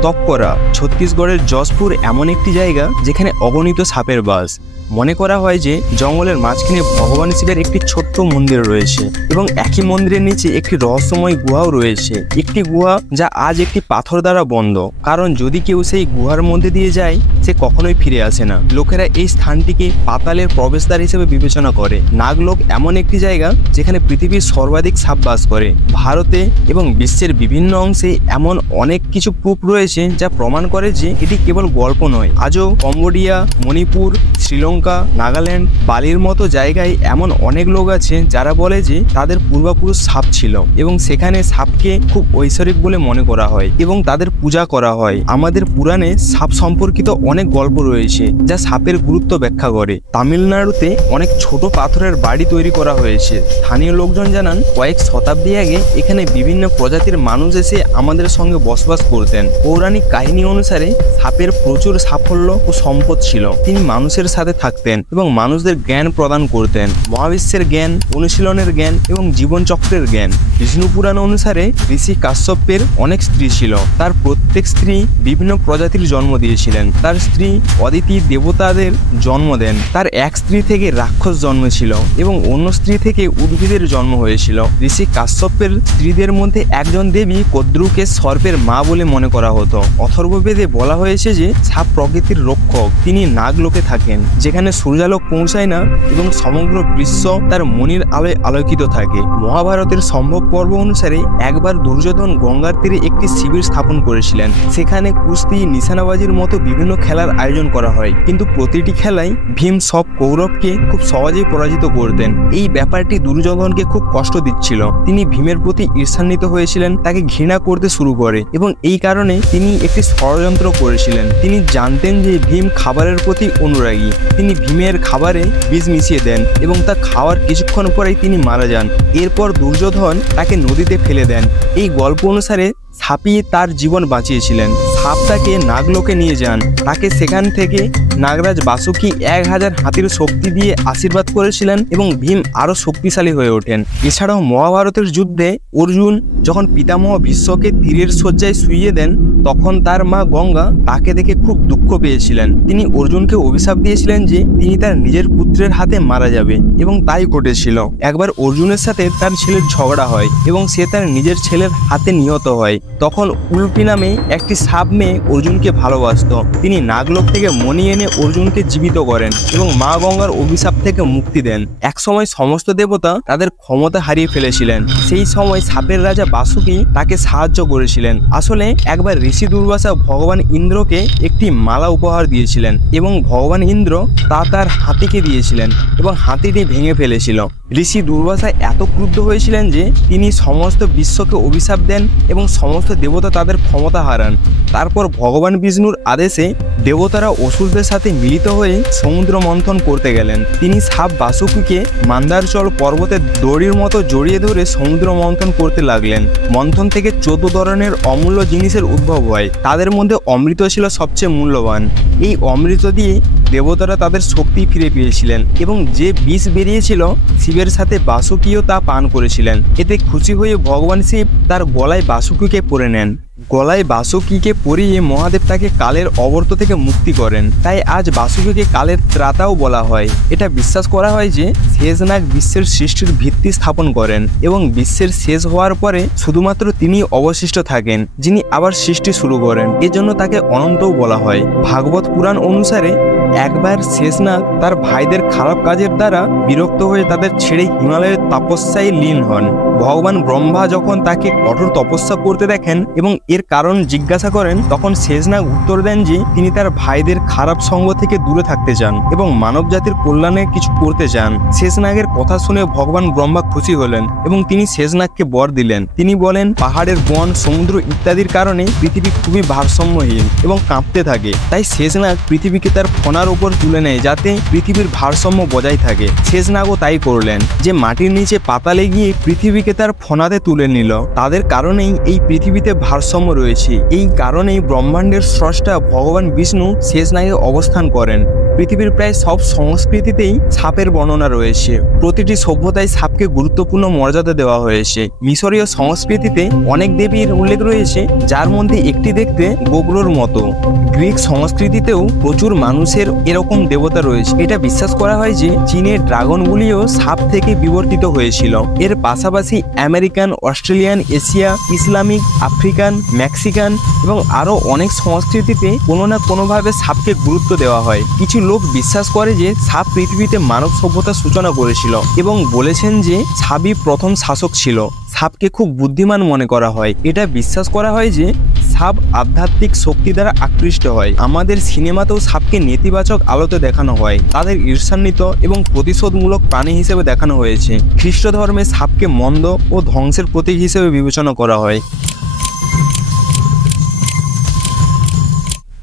স্তব করা। ছত্তিশগড়ের যশপুর এমন একটি জায়গা যেখানে অগণিত সাপের বাস। মনে করা হয় যে জঙ্গলের মাঝখানে ভগবান শিবের একটি ছোট্ট মন্দির রয়েছে এবং একই মন্দিরের নিচে একটি রহস্যময় গুহাও রয়েছে। একটি গুহা যা আজ একটি পাথর দ্বারা বন্ধ, কারণ যদি কেউ সেই গুহার মধ্যে দিয়ে যায় সে কখনোই ফিরে আসে না। লোকেরা এই স্থানটিকে পাতালের প্রবেশদ্বার হিসেবে বিবেচনা করে। নাগলোক এমন একটি জায়গা যেখানে পৃথিবীর সর্বাধিক সাপ বাস করে। ভারতে এবং বিশ্বের বিভিন্ন অংশে এমন অনেক কিছু প্রুফ রয়েছে যা প্রমাণ করে যে এটি কেবল গল্প নয়। আজও কম্বোডিয়া, মণিপুর, শ্রীলঙ্কা, নাগাল্যান্ড, বালির মতো জায়গায় এমন অনেক লোক আছে যারা বলে যে তাদের পূর্বপুরুষ সাপ ছিল এবং সেখানে সাপকে খুব ঐশ্বরিক বলে মনে করা হয় এবং তাদের পূজা করা হয়। আমাদের পুরাণে সাপ সম্পর্কিত অনেক গল্প রয়েছে যা সাপের গুরুত্ব ব্যাখ্যা করে। তামিলনাড়ুতে অনেক ছোট পাথরের বাড়ি তৈরি করা হয়েছে। স্থানীয় লোকজন জানান কয়েক শতাব্দী আগে এখানে বিভিন্ন প্রজাতির মানুষ এসে আমাদের সঙ্গে বসবাস করতেন। পৌরাণিক কাহিনী অনুসারে সাপের প্রচুর সাফল্য ও সম্পদ ছিল। তিনি মানুষের সাথে থাকতেন এবং মানুষদের জ্ঞান প্রদান করতেন, মহাবিশ্বের জ্ঞান, অনুশীলনের জ্ঞান এবং জীবনচক্রের জ্ঞান। বিষ্ণু পুরাণ অনুসারে ঋষি কাশ্যপের অনেক স্ত্রী ছিল। তার প্রত্যেক স্ত্রী বিভিন্ন প্রজাতির জন্ম দিয়েছিলেন। তার স্ত্রী অদিতি দেবতাদের জন্ম দেন। তার এক স্ত্রী থেকে রাক্ষস জন্মেছিল এবং অন্য স্ত্রী থেকে উদ্ভিদের জন্ম হয়েছিল। ঋষি কাশ্যপের স্ত্রীদের মধ্যে একজন দেবী কদ্রুকে সর্পের মা বলে মনে করা হতো। অথর্ববেদে বলা হয়েছে যে সাপ প্রকৃতির রক্ষক। তিনি নাগলোকে থাকেন যেখানে সূর্যালোক পৌঁছায় না এবং সমগ্র বিশ্ব তার মণির আলোয় আলোকিত থাকে। মহাভারতের সম্ভব পর্ব অনুসারে একবার দুর্যোধন গঙ্গার তীরে একটি শিবির স্থাপন করেছিলেন। সেখানে কুস্তি, নিশানাবাজির মতো বিভিন্ন খেলার আয়োজন করা হয়, কিন্তু প্রতিটি খেলায় ভীম সব কৌরবকে খুব সহজেই পরাজিত করতেন। এই ব্যাপারটি দুর্যোধনকে খুব কষ্ট দিচ্ছিল। তিনি ভীমের প্রতি ঈর্ষান্বিত হয়েছিলেন, তাকে ঘৃণা করতে শুরু করে এবং এই কারণে তিনি একটি ষড়যন্ত্র করেছিলেন। তিনি জানতেন যে ভীম খাবারের প্রতি অনুরাগী। তিনি ভীমের খাবারে বিষ মিশিয়ে দেন এবং তা খাওয়ার কিছুক্ষণ পরেই তিনি মারা যান। এরপর দুর্যোধন তাকে নদীতে ফেলে দেন। এই গল্প অনুসারে সাপই তার জীবন বাঁচিয়েছিলেন। সাপ তাকে নাগলোকে নিয়ে যান। তাকে সেখান থেকে নাগরাজ বাসুকি 1000 হাতির শক্তি দিয়ে আশীর্বাদ করেছিলেন এবং ভীম আরও শক্তিশালী হয়ে ওঠেন। এছাড়াও মহাভারতের যুদ্ধে অর্জুন যখন পিতামহ ভীষ্মকে তীরের শয্যায় শুইয়ে দেন তখন তার মা গঙ্গা তাকে দেখে খুব দুঃখ পেয়েছিলেন। তিনি অর্জুনকে অভিশাপ দিয়েছিলেন যে তিনি তার নিজের পুত্রের হাতে মারা যাবে এবং তাই ঘটেছিল। একবার অর্জুনের সাথে তার ছেলের ঝগড়া হয় এবং সে তার নিজের ছেলের হাতে নিহত হয়। তখন উলুপি নামে একটি সাপ মেয়ে অর্জুনকে ভালোবাসত। তিনি নাগলোক থেকে মণি এনে অর্জুনকে জীবিত করেন এবং মা গঙ্গার অভিশাপ থেকে মুক্তি দেন। একসময় সমস্ত দেবতা তাদের ক্ষমতা হারিয়ে ফেলেছিলেন। সেই সময় সাপের রাজা বাসুকি তাকে সাহায্য করেছিলেন। আসলে একবার ঋষি দুর্বাসা ভগবান ইন্দ্রকে একটি মালা উপহার দিয়েছিলেন এবং ভগবান ইন্দ্র তা তার হাতিকে দিয়েছিলেন এবং হাতিটি ভেঙে ফেলেছিল। ঋষি দুর্বাসা এত ক্রুদ্ধ হয়েছিলেন যে তিনি সমস্ত বিশ্বকে অভিশাপ দেন এবং সমস্ত দেবতা তাদের ক্ষমতা হারান। তারপর ভগবান বিষ্ণুর আদেশে দেবতারা অসুরদের সাথে মিলিত হয়ে সমুদ্র মন্থন করতে গেলেন। তিনি সাপ বাসুকিকে মান্দারচল পর্বতের দড়ির মতো জড়িয়ে ধরে সমুদ্র মন্থন করতে লাগলেন। মন্থন থেকে 14 ধরনের অমূল্য জিনিসের উদ্ভব হয়। তাদের মধ্যে অমৃত ছিল সবচেয়ে মূল্যবান। এই অমৃত দিয়ে দেবতারা তাদের শক্তি ফিরে পেয়েছিলেন এবং যে বিষ বেরিয়েছিল শিবের সাথে বাসুকিও তা পান করেছিলেন। এতে খুশি হয়ে ভগবান শিব তার গলায় বাসুকিকে পরে নেন। গলায় বাসুকিকে পরিয়ে মহাদেব তাকে কালের অবর্ত থেকে মুক্তি করেন। তাই আজ বাসুকিকে কালের ত্রাতাও বলা হয়। এটা বিশ্বাস করা হয় যে শেষনাগ বিশ্বের সৃষ্টির ভিত্তি স্থাপন করেন এবং বিশ্বের শেষ হওয়ার পরে শুধুমাত্র তিনি অবশিষ্ট থাকেন, যিনি আবার সৃষ্টি শুরু করেন। এজন্য তাকে অনন্তও বলা হয়। ভাগবত পুরাণ অনুসারে একবার শেষনাগ তার ভাইদের খারাপ কাজের দ্বারা বিরক্ত হয়ে তাদের ছেড়ে হিমালয়ের তপস্যায় লীন হন। ভগবান ব্রহ্মা যখন তাকে কঠোর তপস্যা করতে দেখেন এবং এর কারণ জিজ্ঞাসা করেন তখন শেষনাগ উত্তর দেন যে তিনি তার ভাইদের খারাপ সঙ্গ থেকে দূরে থাকতে চান এবং মানব জাতির কল্যাণে কিছু করতে চান। শেষনাগের কথা শুনে ভগবান ব্রহ্মা খুশি হলেন এবং তিনি শেষনাগকে বর দিলেন। তিনি বলেন পাহাড়ের বন, সমুদ্র ইত্যাদির কারণে পৃথিবী খুবই ভারসাম্যহীন এবং কাঁপতে থাকে। তাই শেষনাগ পৃথিবীকে তার ফনার উপর তুলে নেয় যাতে পৃথিবীর ভারসাম্য বজায় থাকে। শেষনাগও তাই করলেন, যে মাটির নিচে পাতালে গিয়ে পৃথিবীকে তার ফনাতে তুলে নিল। তাদের কারণেই এই পৃথিবীতে ভারসাম্য রয়েছে। এই কারণেই ব্রহ্মাণ্ডের স্রষ্টা ভগবান বিষ্ণু শেষনাগে অবস্থান করেন। পৃথিবীর প্রায় সব সংস্কৃতিতেই সাপের বর্ণনা রয়েছে। প্রতিটি সভ্যতায় সাপকে গুরুত্বপূর্ণ মর্যাদা দেওয়া হয়েছে। মিশরীয় সংস্কৃতিতে অনেক দেবীর উল্লেখ রয়েছে, যার মধ্যে একটি দেখতে গোগ্রোর মতো। গ্রিক সংস্কৃতিতেও প্রচুর মানুষের এরকম দেবতা রয়েছে। এটা বিশ্বাস করা হয় যে চীনের ড্রাগনগুলিও সাপ থেকে বিবর্তিত হয়েছিল। এর পাশাপাশি American, Australian, Asia, Islamic, African, Mexican এবং আরও অনেক সংস্কৃতিতে কোনো না কোনোভাবে সাপকে গুরুত্ব দেওয়া হয়। কিছু লোক বিশ্বাস করে যে সাপ পৃথিবীতে মানব সভ্যতার সূচনা করেছিল এবং বলেছেন যে সাপই প্রথম শাসক ছিল। সাপকে খুব বুদ্ধিমান মনে করা হয়। এটা বিশ্বাস করা হয় যে সাপ আধ্যাত্মিক শক্তি দ্বারা আকৃষ্ট হয়। আমাদের সিনেমাতেও সাপকে নেতিবাচক আলোতে দেখানো হয়। তাদের ঈর্ষান্বিত এবং প্রতিশোধমূলক প্রাণী হিসেবে দেখানো হয়েছে। খ্রিস্ট ধর্মে সাপকে মন্দ ও ধ্বংসের প্রতীক হিসেবে বিবেচনা করা হয়।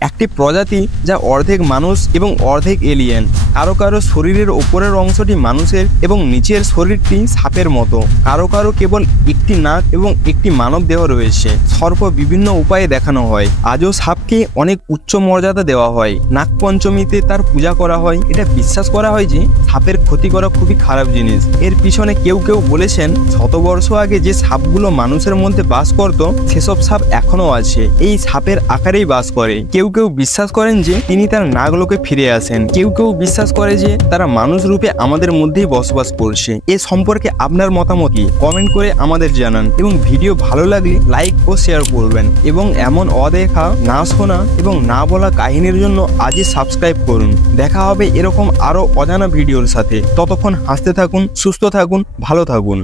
একটি প্রজাতি যা অর্ধেক মানুষ এবং অর্ধেক এলিয়েন। কারো কারো শরীরের ওপরের অংশটি মানুষের এবং নিচের শরীরটি সাপের মতো। কারো কারো কেবল একটি নাক এবং একটি মানব দেহ রয়েছে। সর্প বিভিন্ন উপায়ে দেখানো হয়। আজও সাপকে অনেক উচ্চ মর্যাদা দেওয়া হয়। নাগপঞ্চমীতে তার পূজা করা হয়। এটা বিশ্বাস করা হয় যে সাপের ক্ষতি করা খুবই খারাপ জিনিস। এর পিছনে কেউ কেউ বলেছেন শতবর্ষ আগে যে সাপগুলো মানুষের মধ্যে বাস করত সেসব সাপ এখনো আছে। এই সাপের আকারেই বাস করে। কেউ কেউ বিশ্বাস করেন যে তিনি তার নাগলোকে ফিরে আসেন। কেউ কেউ বিশ্বাস করে যে তারা মানুষ রূপে আমাদের মধ্যেই বসবাস করছে। এ সম্পর্কে আপনার মতামত কি? কমেন্ট করে আমাদের জানান এবং ভিডিও ভালো লাগলে লাইক ও শেয়ার করবেন এবং এমন অদেখা, না শোনা এবং না বলা কাহিনীর জন্য আজই সাবস্ক্রাইব করুন। দেখা হবে এরকম আরো অজানা ভিডিওর সাথে। ততক্ষণ হাসতে থাকুন, সুস্থ থাকুন, ভালো থাকুন।